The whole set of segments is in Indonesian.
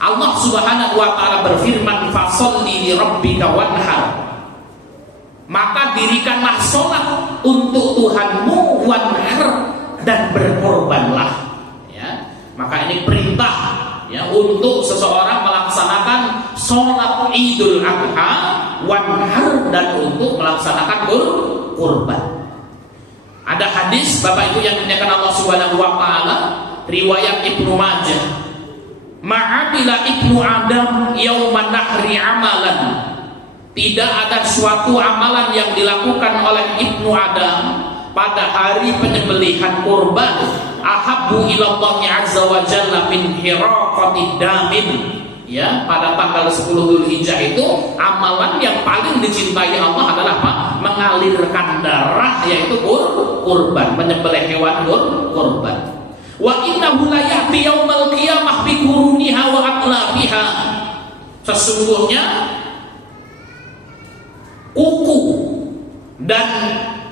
Allah Subhanahu wa taala berfirman, "Fasholli li rabbika wanhar." Maka dirikanlah sholat untuk Tuhanmu, wanhar, dan berkorbanlah. Ya. Maka ini perintah ya untuk seseorang melaksanakan sholat Idul Adha, wanhar, dan untuk melaksanakan kurban. Ada hadis Bapak Ibu yang dimuliakan Allah Subhanahu wa taala, riwayat Ibnu Majah, "Ma'amila Ibnu Adam yauman nahri amalan." Tidak ada suatu amalan yang dilakukan oleh Ibnu Adam pada hari penyembelihan kurban ahabbu ilallahi azza wa jalla min hiraqati damin. Ya, pada tanggal 10 Dzulhijjah itu amalan yang paling dicintai Allah adalah apa? Mengalirkan darah, yaitu kurban, menyembelih hewan kurban. Wa innahu la ya'ti yaumal qiyamah bi quruniha wa aqlabiha. Sesungguhnya kuku dan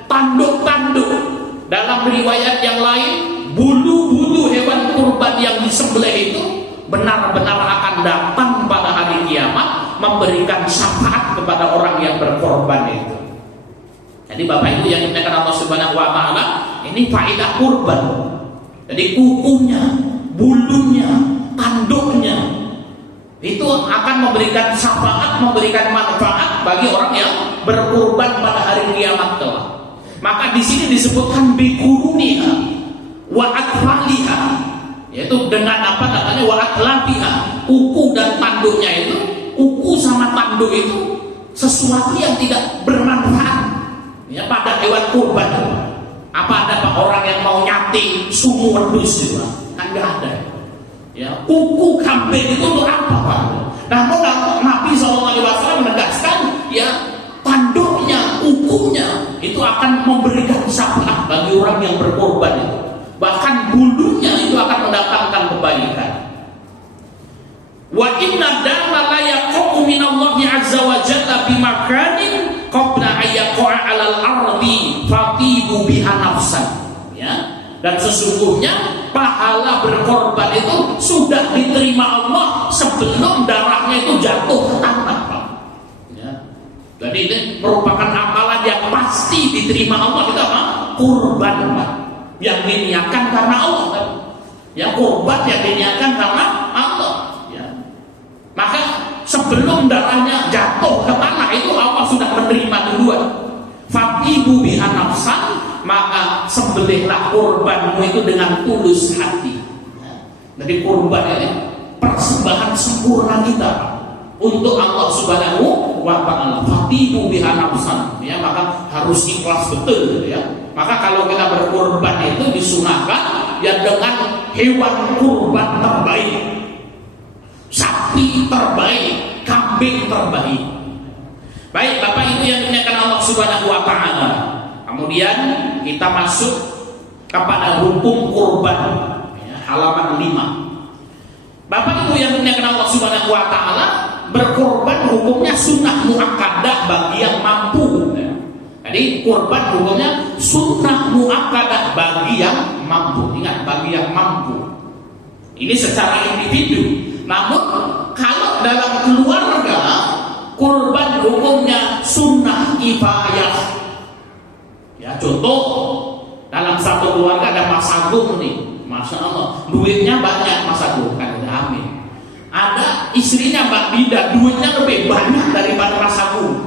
tanduk-tanduk, dalam riwayat yang lain bulu-bulu hewan kurban yang disembelih itu benar-benar akan datang pada hari kiamat memberikan syafaat kepada orang yang berkorban itu. Jadi Bapak Ibu yang dimuliakan Allah Subhanahu wa taala, ini faedah kurban. Jadi kukunya, bulunya, tanduknya itu akan memberikan syafaat, memberikan manfaat bagi orang yang berkurban pada hari kiamat kelak. Maka di sini disebutkan bikuruniha wa atfaliha, yaitu dengan apa namanya, wa atlafiha, kuku dan tanduknya itu, kuku sama tanduk itu sesuatu yang tidak bermanfaat ya pada hewan kurban. Apa ada Pak orang yang mau nyati sumu wedus gitu, kan nggak ada. Ya, kuku kambing itu untuk apa Pak? Namun Nabi SAW menegaskan ya tanduknya, kukunya itu akan memberikan syafaat bagi orang yang berkorban itu. Bahkan bulunya itu akan mendatangkan kebaikan. Wa inna dama la yaqu minallahi azza wa jalla bi makanin qabla ayyaqa 'alal ardi fatibu biha nafsan. Ya. Dan sesungguhnya pahala berkorban itu sudah diterima Allah sebelum darahnya itu jatuh ke tanah. Ya. Jadi ini merupakan amalan yang pasti diterima Allah. Itu apa? Kurban, Pak. Yang diniatkan karena Allah, kan? Ya, kurban yang diniatkan karena Allah. Ya. Maka sebelum darahnya jatuh ke tanah itu Allah sudah menerima duluan. Fatibu biha nafsan, maka sembelihlah kurbanmu itu dengan tulus hati. Jadi kurban ini persembahan sempurna kita untuk Allah Subhanahu wa taala. Fatibu biha nafsan, ya, maka harus ikhlas betul, ya. Maka kalau kita berkurban itu disunahkan ya dengan hewan kurban terbaik, sapi terbaik, kambing terbaik. Baik Bapak Ibu yang dimuliakan Allah Subhanahu wa taala. Kemudian kita masuk kepada hukum kurban, ya, halaman 5. Bapak Ibu yang dimuliakan Allah Subhanahu wa taala, berkorban hukumnya sunnah muakkadah bagi yang mampu. Ya. Jadi kurban hukumnya sunnah muakkadah bagi yang mampu. Ingat, bagi yang mampu. Ini secara individu. Namun kalau dalam keluarga, kurban hukumnya sunnah kifayah. Ya, contoh dalam satu keluarga ada Mas Agung nih, Masya Allah, duitnya banyak. Mas Agung kan udah amin. Ada istrinya Mbak Bida, duitnya lebih banyak daripada Mas Agung.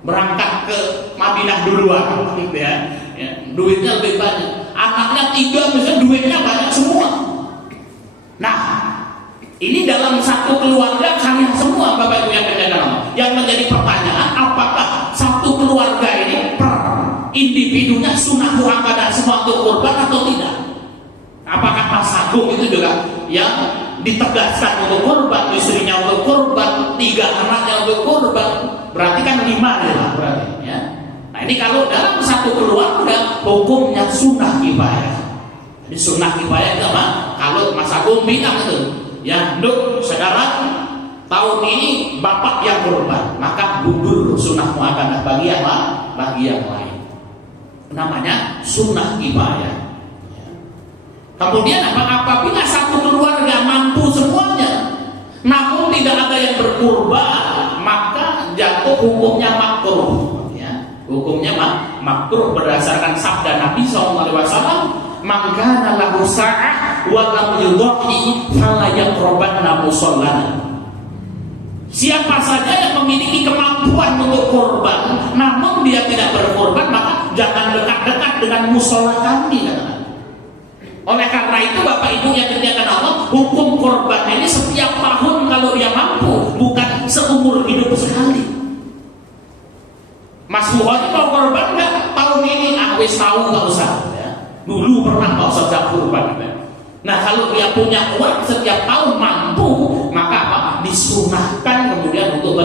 Berangkat ke Madinah duluan, gitu ya. Ya, duitnya lebih banyak. Anaknya 3 misalnya, duitnya banyak semua. Nah, ini dalam satu keluarga kalian semua Bapak Ibu yang dimuliakan. Yang menjadi pertanyaan, apakah satu keluarga ini per individunya sunnah muakkadah semua untuk kurban atau tidak? Apakah Mas Agung itu juga yang ditegaskan untuk kurban, istrinya untuk kurban, 3 anaknya untuk kurban, berarti kan 5 ya, berarti ya. Nah ini kalau dalam satu keluarga hukumnya sunnah kifayah. Jadi sunnah kifayah itu apa? Kalau Mas Agung bilang itu, ya, Nduk, sekarang tahun ini bapak yang kurban, maka gugur sunnah muakkadah bagi yang lain. Namanya sunnah kifayah. Kemudian apabila satu keluarga mampu semuanya, namun tidak ada yang berkurban, maka jatuh hukumnya makruh. Ya, hukumnya makruh berdasarkan sabda Nabi SAW, "Man kana lahu sa'ah wa lam yudhi fala yaqrabanna musallana." Siapa saja yang memiliki kemampuan untuk kurban, namun dia tidak berkurban, maka jangan dekat-dekat dengan musola kami, kata Nabi. Oleh karena itu Bapak Ibu yang dimuliakan Allah, hukum kurban ini setiap tahun kalau dia mampu, bukan seumur hidup sekali. Mas Bukhari mau kurban nggak tahun ini? Wis tahu nggak usah. Ya. Dulu pernah mau saja kurban. Nah kalau dia punya uang setiap tahun mampu, maka apa? Disunahkan kemudian untuk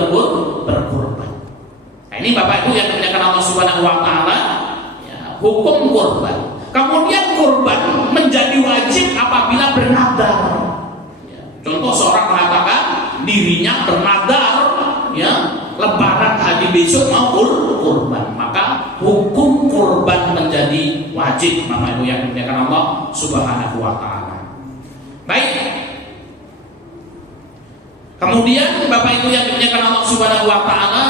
berkurban. Nah, ini Bapak Ibu yang dimuliakan Allah Subhanahu Wa Taala, ya, hukum kurban. Kemudian kurban menjadi wajib apabila bernadar. Ya, contoh seorang mengatakan dirinya bernadar, ya, Lebaran haji besok mau kurban, maka hukum kurban menjadi wajib, Bapak Ibu yang dimuliakan Allah Subhanahu Wa Taala. Baik. Kemudian Bapak Ibu yang dimuliakan Allah Subhanahu Wa Taala,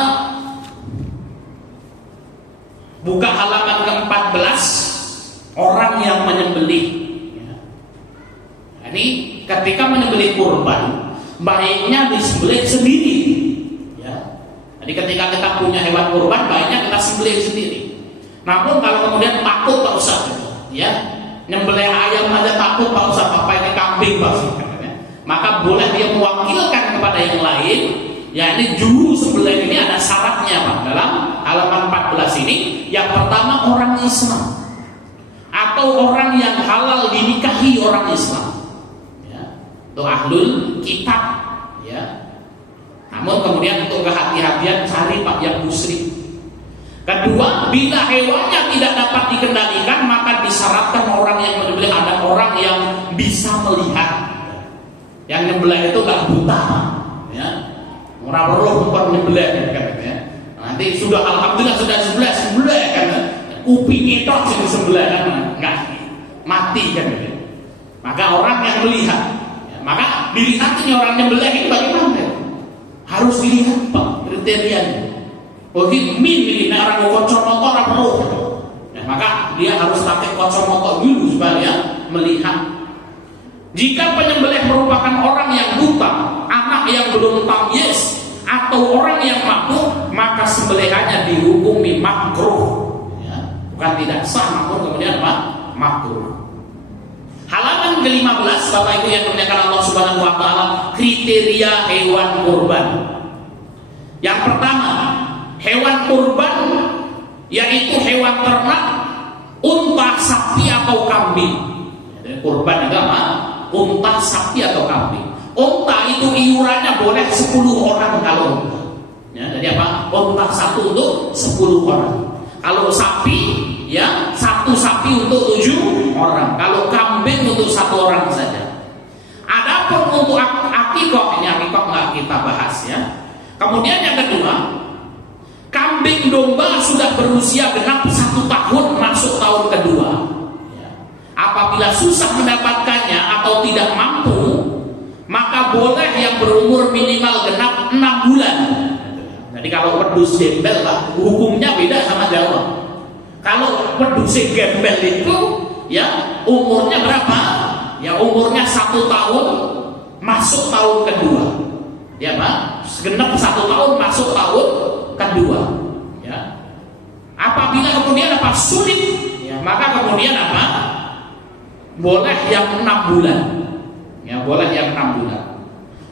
buka halaman ke-14. Orang yang menyembelih, ya. Ini ketika menyembelih kurban, baiknya disembelih sendiri. Ya. Jadi ketika kita punya hewan kurban, baiknya kita sembelih sendiri. Namun kalau kemudian takut Pak Ustaz, ya, nyembelih ayam aja takut Pak Ustaz, apa ini kambing Pak Ustaz, maka boleh dia mewakilkan kepada yang lain. Ya, ini juru sembelih ini ada syaratnya Pak. Dalam halaman 14 ini, yang pertama orang Islam atau orang yang halal dinikahi orang Islam, ya, itu ahlul kitab, ya. Namun kemudian untuk kehati-hatian cari Pak yang musyrik. Kedua, bila hewannya tidak dapat dikendalikan, maka disyaratkan orang yang menyembelih ada orang yang bisa melihat. Yang nyembelih itu nggak buta, ya. Orang perlu menyembelih, katanya. Nanti sudah alhamdulillah sudah sembelih kan. Kuping itu jadi sebelah kan nggak mati kan gitu. Maka orang yang melihat, ya, maka dilihat ini orang yang belah ini bagaimana? Harus dilihat Pak kriterianya. Bagi min orang kocok motor apa perlu? Ya, maka dia harus pakai kocok motor dulu supaya melihat. Jika penyembelih merupakan orang yang buta, anak yang belum tamyiz, atau orang yang mabuk, maka sembelihannya dihukumi makruh. Bukan tidak sah, namun kemudian apa? Makruh. Halaman ke-15 Bapak Ibu yang dimuliakan Allah Subhanahu Wa Taala, kriteria hewan kurban. Yang pertama, hewan kurban yaitu hewan ternak, unta, sapi atau kambing. Jadi kurban itu apa? Unta, sapi atau kambing. Unta itu iurannya boleh 10 orang kalau unta. Ya, jadi apa? Unta satu untuk 10 orang. Kalau sapi, ya, satu sapi untuk 7 orang. Kalau kambing untuk 1 orang saja. Adapun untuk akikah, ini akikah nggak kita bahas ya. Kemudian yang kedua, kambing domba sudah berusia genap 1 tahun masuk tahun kedua. Ya. Apabila susah mendapatkannya atau tidak mampu, maka boleh yang berumur minimal genap 6 bulan. Jadi kalau wedus gembel Pak, hukumnya beda sama Jawa. Kalau wedus gembel itu, ya, umurnya berapa? Ya, umurnya 1 tahun masuk tahun kedua. Ya Pak, genap 1 tahun masuk tahun kedua. Ya. Apabila kemudian apa? Sulit, ya, maka kemudian apa? Boleh yang 6 bulan. Ya, boleh yang 6 bulan.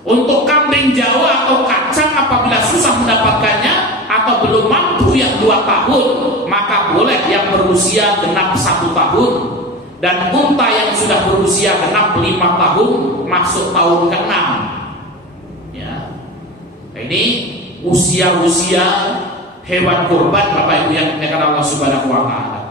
Untuk kambing Jawa atau kacang apabila susah mendapatkannya atau belum mampu yang 2 tahun, maka boleh yang berusia genap 1 tahun, dan unta yang sudah berusia genap 5 tahun masuk tahun ke-6. Ya. Ini usia-usia hewan kurban Bapak Ibu yang dimuliakan Allah Subhanahu Wa Taala.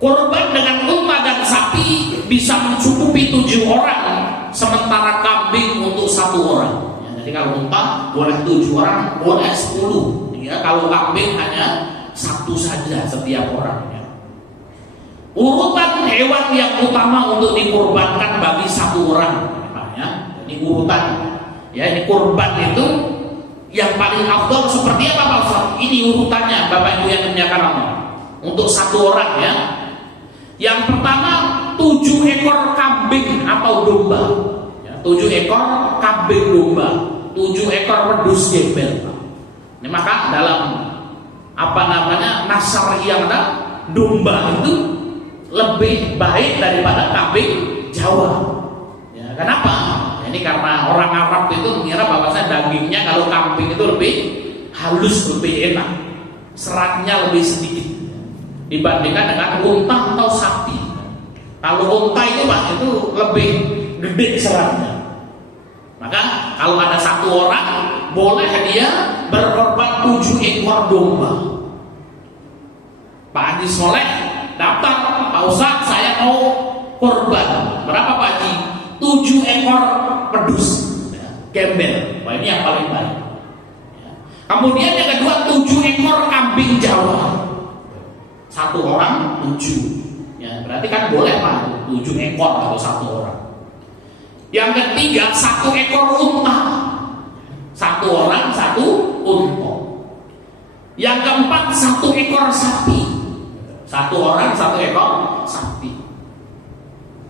Kurban dengan unta dan sapi bisa mencukupi 7 orang, sementara kambing untuk 1 orang. Ya, jadi kalau unta boleh 7 orang, boleh 10. Ya, kalau kambing hanya 1 saja setiap orang. Ya. urutan hewan yang utama untuk dikurbankan bagi satu orang, ya. Ini urutan, ya, ini kurban itu yang paling afdal seperti apa Pak Ustaz? Ini urutannya Bapak Ibu yang dimuliakan Allah. Untuk satu orang, ya. Yang pertama 7 ekor kambing atau domba, ya, 7 ekor kambing domba, 7 ekor wedus gembel. Ini maka dalam apa namanya nasar yang ada, domba itu lebih baik daripada kambing Jawa. Ya, kenapa? Ini karena orang Arab itu mengira bahwasanya dagingnya kalau kambing itu lebih halus, lebih enak, seratnya lebih sedikit dibandingkan dengan unta atau sapi. Kalau unta itu Pak, itu lebih gede seratnya. Maka kalau ada satu orang boleh dia berkorban 7 ekor domba. Pak Haji Soleh daftar, Pak Ustaz saya mau korban. Berapa Pak Haji? 7 ekor pedus, ya, gembel. Wah, ini yang paling baik. Ya. Kemudian yang kedua 7 ekor kambing Jawa. Satu orang 7. Ya, berarti kan boleh Pak 7 ekor atau satu orang. Yang ketiga 1 ekor unta. Satu orang 1 unta. Yang keempat 1 ekor sapi. Satu orang 1 ekor sapi.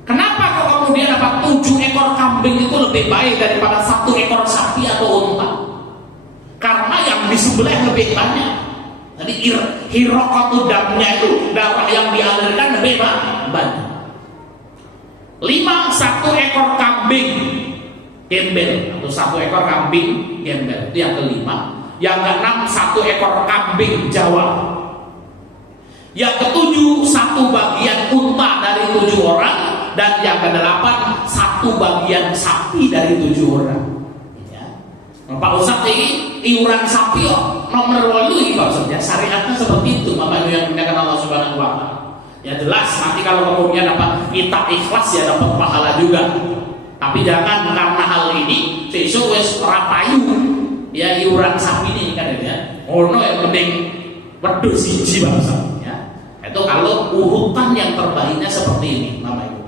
Kenapa kok kemudian dapat 7 ekor kambing itu lebih baik daripada 1 ekor sapi atau unta? Karena yang disembelih lebih banyak. Jadi hiraqatu damnya itu, darah yang dialirkan lebih banyak. 5 1 ekor kambing gembel atau 1 ekor kambing gembel, itu yang kelima. Yang keenam 1 ekor kambing Jawa. Yang ketujuh 1 bagian unta dari 7 orang. Dan yang kedelapan 1 bagian sapi dari 7 orang. Ya. Pak Ustaz ini iuran sapi nomor 8 ini Pak Ustaz, ya. Syariatnya seperti itu Bapak Ibu yang dimuliakan Allah Subhanahu wa Ta'ala. Ya jelas nanti kalau kemudian dapat kita ikhlas ya dapat pahala juga. Tapi jangan karena hal ini sesuk wis rapayu ya iuran sapi ini kan ya. Ono yang penting wedhus siji Pak Ustaz, ya. Itu kalau urutan yang terbaiknya seperti ini Bapak Ibu.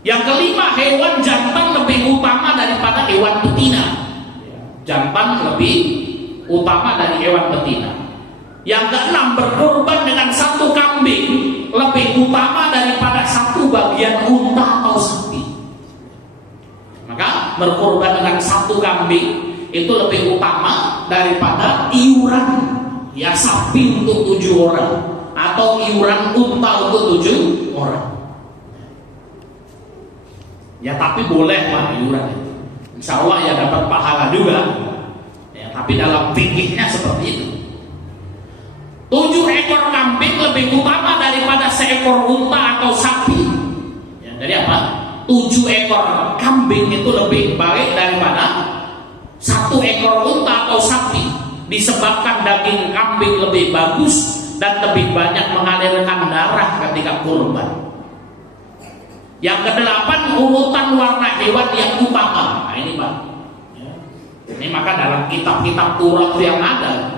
Yang kelima, hewan jantan lebih utama daripada hewan betina. Jantan lebih utama dari hewan betina. Yang keenam, berkorban dengan 1 kambing lebih utama daripada 1 bagian unta atau sapi. Maka berkorban dengan 1 kambing itu lebih utama daripada iuran ya sapi untuk 7 orang atau iuran unta untuk 7 orang. Ya tapi boleh Pak iuran itu. Insya Allah ya dapat pahala juga. Ya, tapi dalam fikihnya seperti itu. 7 ekor kambing lebih utama daripada 1 ekor unta atau sapi. Ya, jadi apa? 7 ekor kambing itu lebih baik daripada 1 ekor unta atau sapi. Disebabkan daging kambing lebih bagus dan lebih banyak mengalirkan darah ketika kurban. Yang kedelapan, urutan warna hewan yang utama. Nah ini Pak, ya. Ini maka dalam kitab-kitab Taurat yang ada,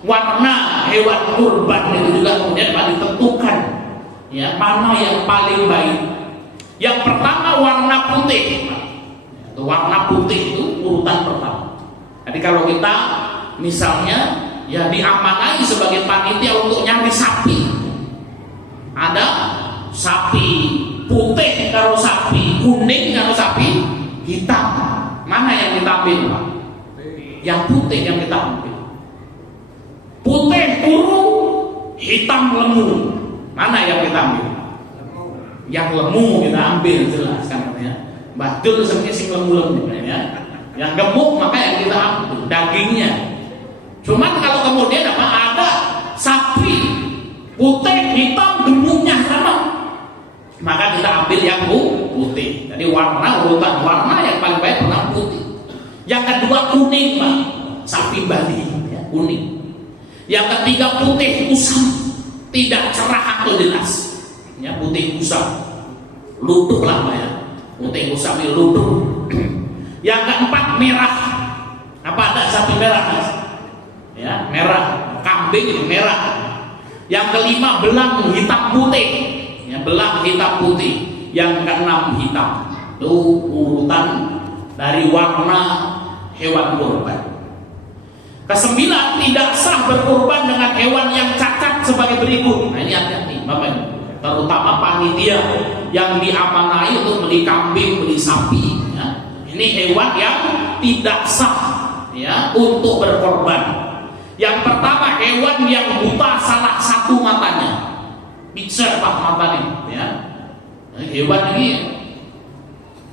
warna hewan kurban itu juga kemudian Pak ditentukan, ya mana yang paling baik. Yang pertama warna putih, Pak. Warna putih itu urutan pertama. Jadi kalau kita misalnya ya diamanai sebagai panitia untuk nyari sapi, ada sapi putih karo sapi kuning karo sapi hitam, mana yang kita ambil Pak? Yang putih yang kita ambil. Putih puru, hitam lemu, mana yang kita ambil? Yang lemu kita ambil, jelas kan ya. Badul sebenarnya sing lemu-lemu ya. Yang gemuk maka yang kita ambil dagingnya. Cuman kalau kemudian ada sapi putih hitam gemuknya sama, maka kita ambil yang putih. Jadi urutan warna yang paling baik warna putih. Yang kedua kuning Pak, sapi Bali ya, kuning. Yang ketiga putih kusam, tidak cerah atau jelas. Ya putih kusam, luduh lah Pak ya. Putih kusam itu luduh. Yang keempat merah. Apa ada sapi merah Mas? Ya merah, kambing merah. Yang kelima belang hitam putih, ya, belang hitam putih. Yang keenam hitam. Itu urutan dari warna hewan kurban. Kesembilan, tidak sah berkurban dengan hewan yang cacat sebagai berikut. Nah ini hati-hati Bapak Ibu, terutama panitia yang diamanai untuk beli kambing, beli sapi, ya. Ini hewan yang tidak sah, ya, untuk berkorban. Yang pertama, hewan yang buta salah satu matanya. Bisa Pak matanya, ya. Hewan ini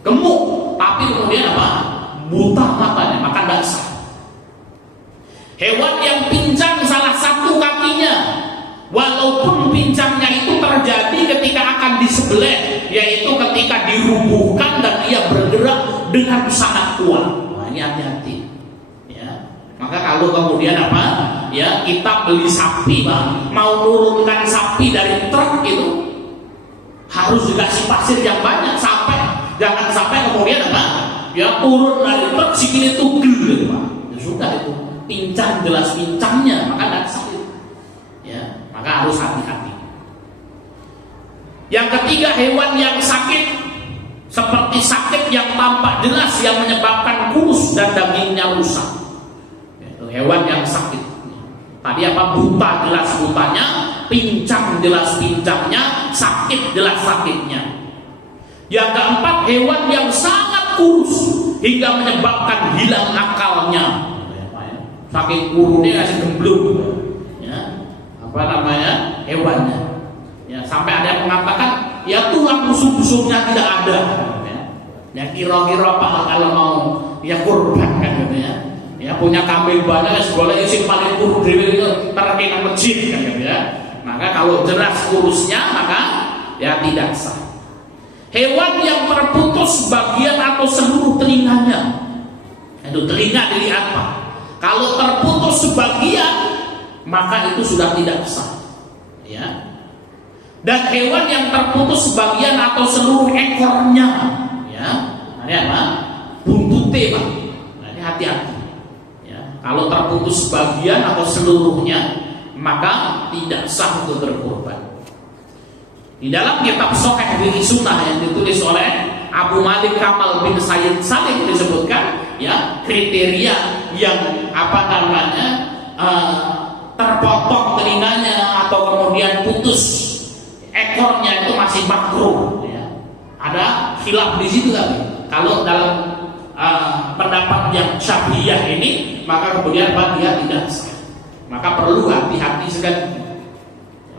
gemuk tapi kemudian apa? Buta matanya, maka tidak sah. Hewan yang pincang salah satu kakinya, walaupun pincangnya itu terjadi ketika akan disembelih, yaitu ketika dirubuhkan dan ia bergerak dengan sangat kuat. Nah, ini hati-hati, ya. Maka kalau kemudian apa? Ya, kita beli sapi, Bang, mau nurunkan sapi dari truk itu harus dikasih pasir yang banyak, jangan sampai kemudian apa? Ya turun dari truk sikile tugel gitu, Pak. Ya sudah itu, pincang jelas pincangnya, maka tidak sakit. Ya, maka harus hati-hati. Yang ketiga, hewan yang sakit, seperti sakit yang tampak jelas yang menyebabkan kurus dan dagingnya rusak. Itu hewan yang sakit. Tadi apa? Buta jelas butanya, pincang jelas pincangnya, sakit jelas sakitnya. Yang keempat, hewan yang sangat kurus hingga menyebabkan hilang akalnya. Saking kurusnya kasih gemblung, ya, apa namanya, hewannya. Ya, sampai ada yang mengatakan, ya tulang busuk-busuknya tidak ada. Ya kira-kira apa kalau mau ya kurban kan gitu ya. Ya punya kambing banyak, seboleh isi paling kurus dewe itu terkena masjid kan gitu ya. Maka kalau jelas kurusnya maka ya tidak sah. Hewan yang terputus bagian atau seluruh telinganya, itu telinga dilihat Pak. Kalau terputus sebagian maka itu sudah tidak sah, ya. Dan hewan yang terputus sebagian atau seluruh ekornya, ya, ini apa? Buntute Pak. Nah, ini hati-hati. Kalau terputus sebagian atau seluruhnya maka tidak sah untuk berkorban. Di dalam kitab Sahih Fiqh Sunnah yang ditulis oleh Abu Malik Kamal bin Sayyid Salim disebutkan, ya, kriteria yang apa namanya terpotong telinganya atau kemudian putus ekornya itu masih makruh, ya. Ada khilaf di situ tapi kalau dalam pendapat yang Syafi'iyah ini maka kemudian dia tidak sah. Maka perlu hati-hati sekali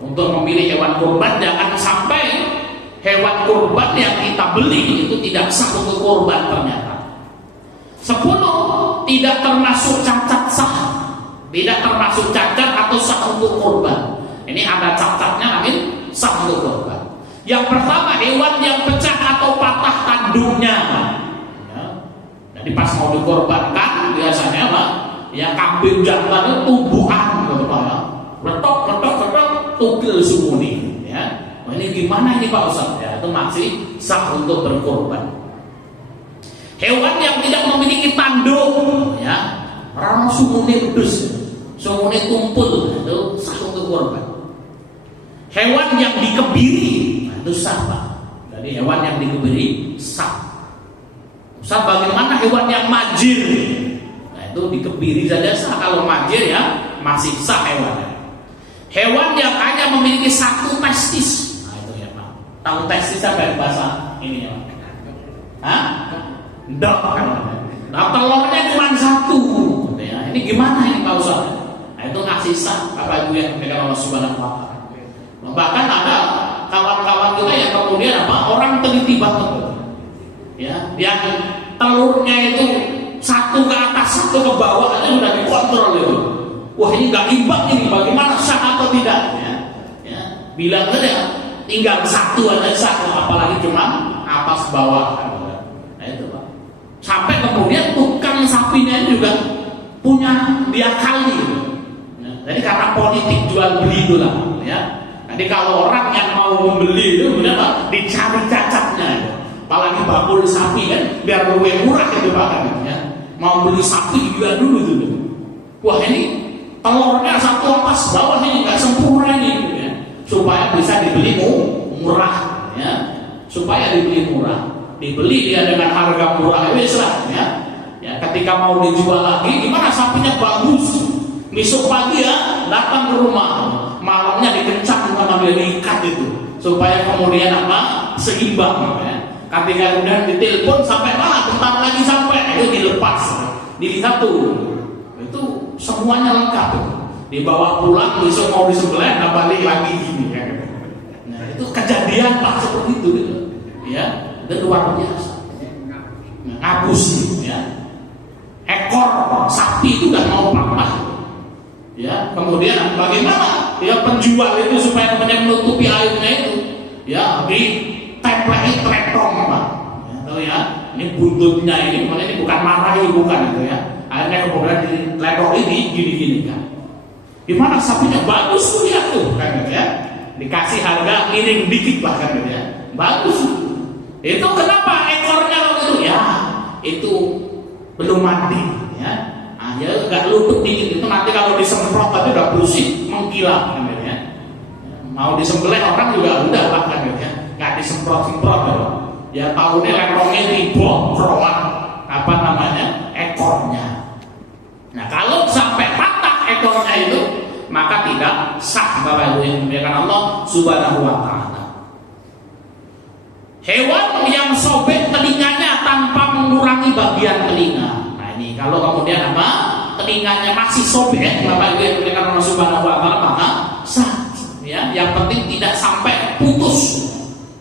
untuk memilih hewan kurban. Jangan sampai hewan kurban yang kita beli itu tidak sah untuk kurban ternyata. 10, tidak termasuk cacat sah, tidak termasuk cacat atau sah untuk kurban. Ini ada cacatnya namun sah untuk kurban. Yang pertama, hewan yang pecah atau patah tanduknya. Jadi pas mau dikorbankan biasanya Pak, ya kambing jantan itu tumbuhan gitu Pak, ya. Retok tugel sumuni, ya. Nah, ini gimana ini Pak Ustaz? Ya, itu masih sah untuk berkorban. Hewan yang tidak memiliki tanduk, ya, orang sumuni pedus, sumuni tumpul, itu sah untuk korban. Hewan yang dikebiri, nah, itu sah Pak. Jadi hewan yang dikebiri sah. Ustaz, bagaimana hewan yang majir? Nah itu dikebiri saja sah. Kalau majir ya masih sah hewannya. Hewan yang hanya memiliki satu testis. Nah itu ya Pak. Tahu testis apa bahasa ini ya Pak? Hah? Ndok kan? Nah telurnya cuma satu. Ya, ini gimana ini Pak Ustaz? Nah itu ngasih sah apa itu yang dipegang Allah Subhanahu wa Ta'ala. Bahkan ada kawan-kawan kita yang kemudian apa? Orang teliti banget. Ya, yang telurnya itu satu ke atas, satu ke bawah aja udah dikontrol itu. Wah ini nggak imbang ini, bagaimana sah atau tidak? Ya, bilang saja tinggal satu aja sah, apalagi cuma atas bawah. Nah itu Pak. Sampai kemudian tukang sapinya juga punya diakali. Ya, jadi karena politik jual beli itu lah. Ya. Jadi kalau orang yang mau membeli itu kemudian Pak, dicari cacatnya. Ya. Apalagi bakul sapi kan biar lebih murah itu Pak kan, ya. Mau beli sapi juga dulu tuh. Wah ini telurnya satu atas bawah ini nggak sempurna ini, gitu ya. Supaya bisa dibeli murah, ya. Supaya dibeli murah, dibeli dia dengan harga murah, wes lah, ya. Ya, ketika mau dijual lagi, gimana sapinya bagus, besok pagi ya datang ke rumah, malamnya dikencang sama dia, diikat itu, supaya kemudian apa, seimbang, ya. Ketika kemudian ditelepon sampai malam, bentar lagi sampai, itu dilepas, dilihat tuh, itu semuanya lengkap, dibawa pulang, besok mau disembelih, nah balik lagi gini, ya. Nah itu kejadian pak seperti itu, gitu. Ya, itu luar biasa, ngabus, ya. Ekor sapi itu udah mau patah, ya. Kemudian bagaimana ya penjual itu supaya menutupi airnya itu, ya, ditempelin tretong pak, ya, tahu ya, ini buntutnya ini, ini bukan marahi, bukan itu ya. Akhirnya kemudian ditretong ini gini-gini kan. Gimana sapinya bagus tuh ya tuh kan gitu ya. Dikasih harga miring dikit lah kan gitu ya. Bagus. Itu kenapa ekornya waktu itu? Ya, itu belum mati, ya. Ah, ya nggak lutut dikit itu nanti kalau disemprot tapi udah bersih mengkilat kan gitu ya. Mau disembelih orang juga udah lah kan gitu ya. Nggak disemprot-semprot gitu. Ya tahu nih lerongnya tiba kerolak apa namanya ekornya. Nah kalau sampai patah ekornya itu maka tidak sah Bapak Ibu yang dimuliakan Allah Subhanahu wa taala. Hewan yang sobek telinganya tanpa mengurangi bagian telinga. Nah ini kalau kemudian apa? Telinganya masih sobek, Bapak Ibu yang dimuliakan Allah Subhanahu wa taala, maka sah. Ya, yang penting tidak sampai putus.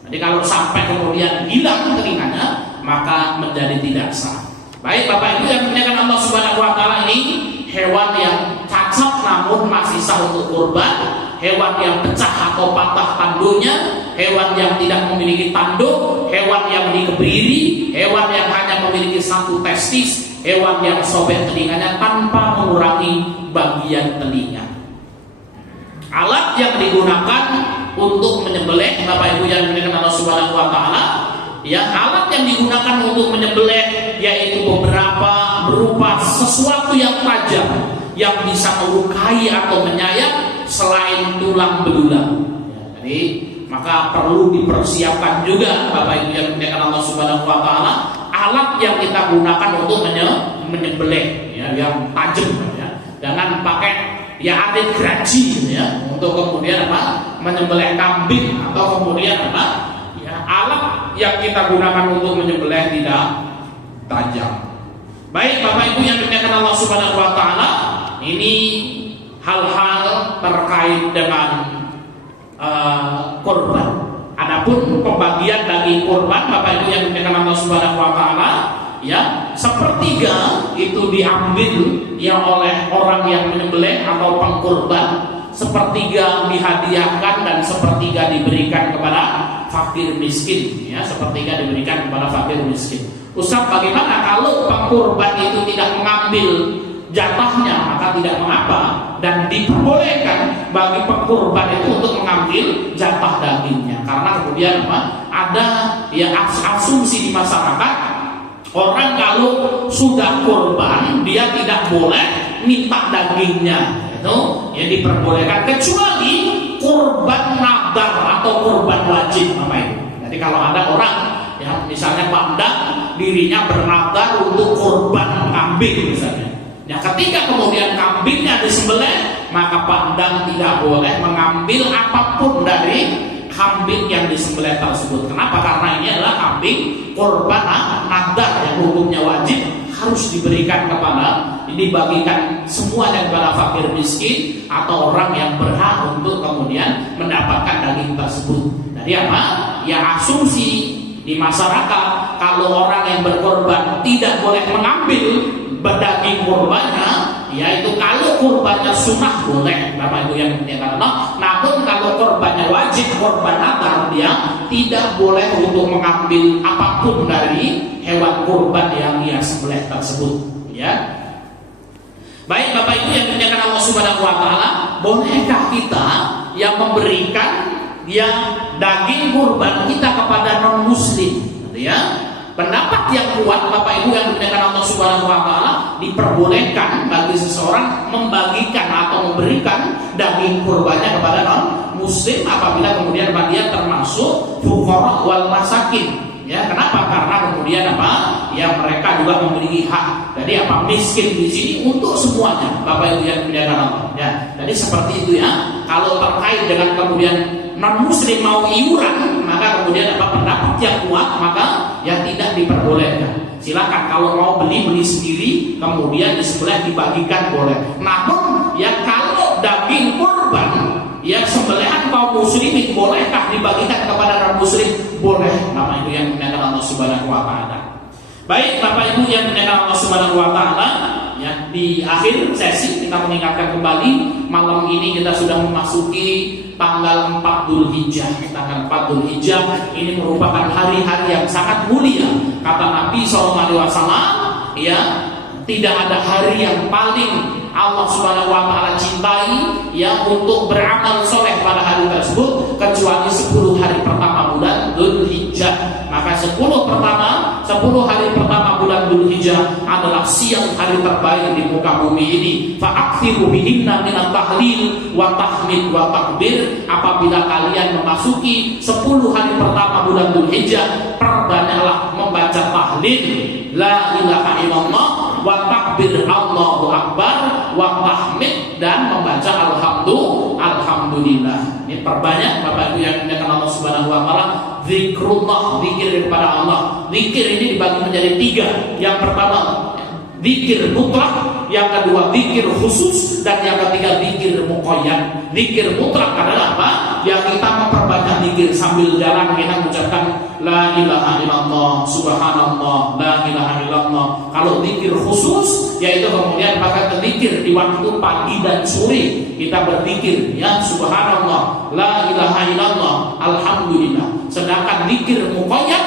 Jadi kalau sampai kemudian hilang telinganya, maka menjadi tidak sah. Baik Bapak Ibu yang dimuliakan Allah Subhanahu wa taala, ini hewan yang cacat namun masih sah untuk kurban. Hewan yang pecah atau patah tanduknya, hewan yang tidak memiliki tanduk, hewan yang dikebiri, hewan yang hanya memiliki satu testis, hewan yang sobek telinganya tanpa mengurangi bagian telinga. Alat yang digunakan untuk menyembelih, Bapak Ibu yang dimuliakan Allah Subhanahu wa taala, ya, alat yang digunakan untuk menyembelih yaitu beberapa berupa sesuatu yang tajam yang bisa melukai atau menyayat selain tulang belulang. Ya, jadi maka perlu dipersiapkan juga Bapak Ibu yang dimuliakan Allah Subhanahu wa taala, alat yang kita gunakan untuk menyembelih, ya, yang tajam, ya. Jangan pakai ya alat geraji, ya, untuk kemudian apa? Menyembelih kambing atau kemudian apa? Ya, alat yang kita gunakan untuk menyembelih tidak tajam. Baik Bapak Ibu yang dimuliakan Allah Subhanahu wa taala, ini hal-hal terkait dengan kurban. Adapun pembagian daging kurban, Bapak Ibu yang dimuliakan Allah Subhanahu wa taala, ya, sepertiga itu diambil ya oleh orang yang menyembelih atau pengkurban, sepertiga dihadiahkan dan sepertiga diberikan kepada fakir miskin, ya, sepertiga diberikan kepada fakir miskin. Ustaz, bagaimana kalau pengkurban itu tidak mengambil jatahnya? Maka tidak mengapa dan diperbolehkan bagi pengkurban itu untuk mengambil jatah dagingnya, karena kemudian apa? Ada ya asumsi di masyarakat, orang kalau sudah kurban dia tidak boleh minta dagingnya, itu ya diperbolehkan kecuali kurban nadar atau kurban wajib, Bapak Ibu. Jadi kalau ada orang ya misalnya pandang dirinya bernadar untuk kurban kambing misalnya, ya ketika kemudian kambingnya disembelih, maka pandang tidak boleh mengambil apapun dari kambing yang disembelih tersebut. Kenapa? Karena ini adalah kambing kurban nadar yang hukumnya wajib, harus diberikan kepada, dibagikan semuanya kepada fakir miskin atau orang yang berhak untuk kemudian mendapatkan daging tersebut. Jadi apa? Ya asumsi di masyarakat kalau orang yang berkorban tidak boleh mengambil daging kurbannya, yaitu kalau kurbannya sunnah boleh, Bapak Ibu yang dimuliakan Allah. Namun kalau kurbannya wajib, kurban nadar, dia tidak boleh untuk mengambil apapun dari hewan kurban yang dia sembelih tersebut, ya. Baik Bapak Ibu yang dimuliakan Allah Subhanahu wa taala, bolehkah kita yang memberikan ya daging kurban kita kepada non muslim, gitu ya? pendapat yang kuat Bapak Ibu yang dimuliakan Allah Subhanahu wa taala, diperbolehkan bagi seseorang membagikan atau memberikan daging kurbannya kepada non muslim apabila kemudian dia termasuk fuqara wal masakin. Ya, kenapa? Karena kemudian apa? Ya, mereka juga memiliki hak. Jadi apa, miskin di sini untuk semuanya, Bapak Ibu yang dimuliakan Allah. Ya, jadi seperti itu ya. Kalau terkait dengan kemudian non muslim mau iuran, maka kemudian apa, pendapat yang kuat maka ya tidak diperbolehkan. Silakan kalau mau beli sendiri, kemudian disembelih dibagikan boleh. Namun ya kalau daging kurban yang sembelihan kaum muslimin bolehkah dibagikan kepada non muslim? Boleh. Nama itu yang dimuliakan Allah Subhanahu wa taala. Baik Bapak Ibu yang dimuliakan Allah Subhanahu wa taala, ya di akhir sesi kita mengingatkan kembali, malam ini kita sudah memasuki tanggal 4 Dzulhijjah. Tanggal 4 Dzulhijjah ini merupakan hari-hari yang sangat mulia. Kata Nabi SAW, ya, tidak ada hari yang paling Allah Subhanahu wa taala cintai ya untuk beramal soleh pada hari tersebut kecuali 10 hari pertama bulan Dzulhijjah. Maka 10 hari pertama bulan Dzulhijjah adalah siang hari terbaik di muka bumi ini. Fa'akthiru bihinna minat tahlil wa tahmid wa takbir. Apabila kalian memasuki 10 hari pertama bulan Dzulhijjah, perbanyaklah membaca tahlil la ilaha illallah wa takbir Allahu akbar wa tahmid, dan membaca alhamdulillah. Ini perbanyak Bapak Ibu yang dimuliakan Allah Subhanahu wa taala, zikrullah, zikir kepada Allah. Zikir ini dibagi menjadi 3. Yang pertama zikir mutlak, yang kedua zikir khusus, dan yang ketiga zikir muqayyad. Zikir mutlak adalah apa? Ya kita memperbanyak zikir sambil jalan, kita mengucapkan la ilaha illallah, subhanallah, la ilaha illallah. Kalau zikir khusus yaitu kemudian pakai zikir di waktu pagi dan sore, kita berzikir ya subhanallah, la ilaha illallah, alhamdulillah. Sedangkan zikir muqayyad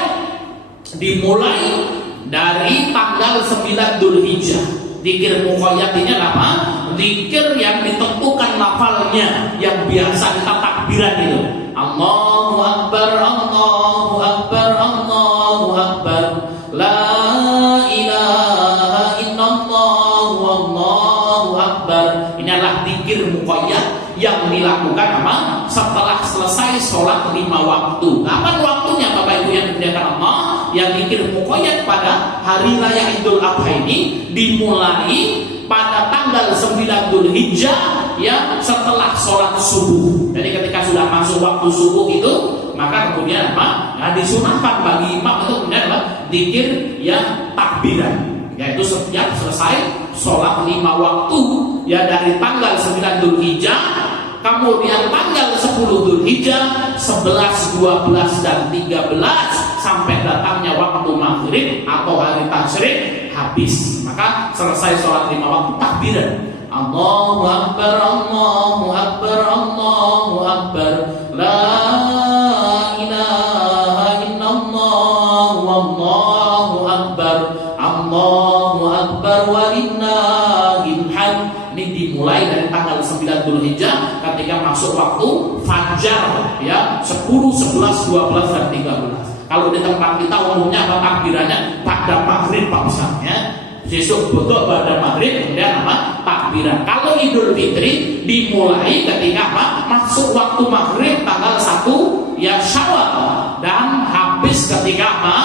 dimulai dari tanggal 9 Dzulhijjah. Zikir muqayyad ini apa? Zikir yang ditentukan lafalnya, yang biasa kita takbiran itu. Allahu akbar, Allahu akbar, Allahu akbar, la ilaha illallah, wallahu akbar. Ini adalah zikir muqayyad yang dilakukan apa? Setelah selesai sholat 5 waktu. Kapan waktunya Bapak Ibu yang dimuliakan Allah? Yang zikir muqayyad pada hari raya Idul Adha ini dimulai pada tanggal 9 Dzulhijjah ya, setelah sholat subuh. Jadi ketika sudah masuk waktu subuh itu, maka kemudian apa? Nah, disunahkan bagi imam itu kemudian apa? Zikir yang takbiran, yaitu setiap selesai sholat 5 waktu ya, dari tanggal 9 Dzulhijjah, kemudian tanggal 10 Dzulhijjah, 11, 12 dan 13 sampai datangnya waktu maghrib atau hari tasyrik habis. Maka selesai sholat 5 waktu takbiran. Allahu akbar, Allahu akbar, Allahu akbar, la ilaha illallah, wallahu akbar, Allahu akbar walillahil hamd. Ini dimulai dari tanggal 9 Dzulhijjah ketika masuk waktu fajar ya, 10, 11, 12 dan 13. Kalau di tempat kita umumnya apa takbirannya pada maghrib Pak Ustaz ya. Besok betul pada maghrib kemudian apa? Takbiran. Kalau Idul Fitri dimulai ketika apa? Masuk waktu maghrib tanggal 1 ya Syawal, dan habis ketika apa?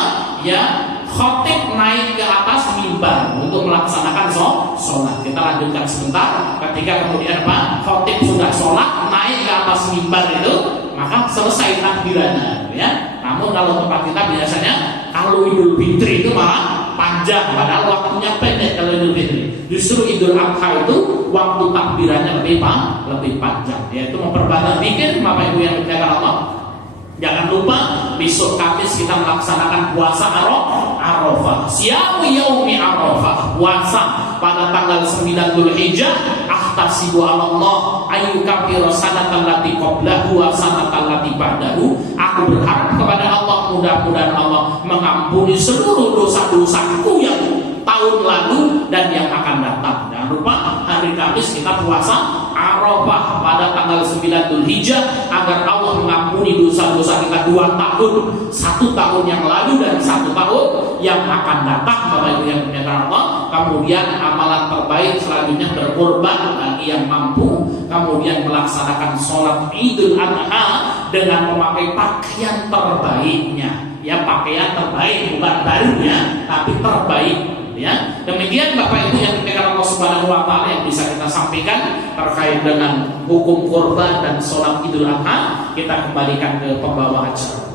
Ya khotib naik ke atas mimbar untuk melaksanakan sholat. Kita lanjutkan sebentar. Ketika kemudian apa? Khotib sudah sholat, naik ke atas mimbar itu, maka selesai takbirannya ya. Namun kalau tempat kita biasanya kalau Idul Fitri itu malah panjang, padahal waktunya pendek kalau Idul Fitri. Justru Idul Adha itu waktu takbirannya lebih panjang, yaitu memperbanyak zikir Bapak Ibu yang dimuliakan Allah. Jangan lupa besok Kamis kita melaksanakan puasa Arafah. Siyamu yaumi Arafah, puasa pada tanggal 9 Dzulhijjah. Ahtasibu 'ala Allah ayyukaffira sanatan lati qablahu wa sanatan lati ba'dahu. Aku berharap kepada Allah, mudah-mudahan Allah mengampuni seluruh dosa-dosaku yang tahun lalu dan yang akan datang. Jangan lupa hari Kamis kita puasa Arafah pada tanggal 9 Dzulhijjah agar Allah mengampuni dosa-dosa kita 2 tahun, 1 tahun yang lalu dan 1 tahun yang akan datang, Bapak Ibu yang dimuliakan Allah. Kemudian amalan terbaik selanjutnya berkorban bagi yang mampu, kemudian melaksanakan sholat Idul Adha dengan memakai pakaian terbaiknya, ya pakaian terbaik, bukan barunya tapi terbaik. Ya, demikian Bapak Ibu yang dimuliakan Allah Subhanahu wa taala yang bisa kita sampaikan terkait dengan hukum kurban dan sholat Idul Adha. Kita kembalikan ke pembawa acara.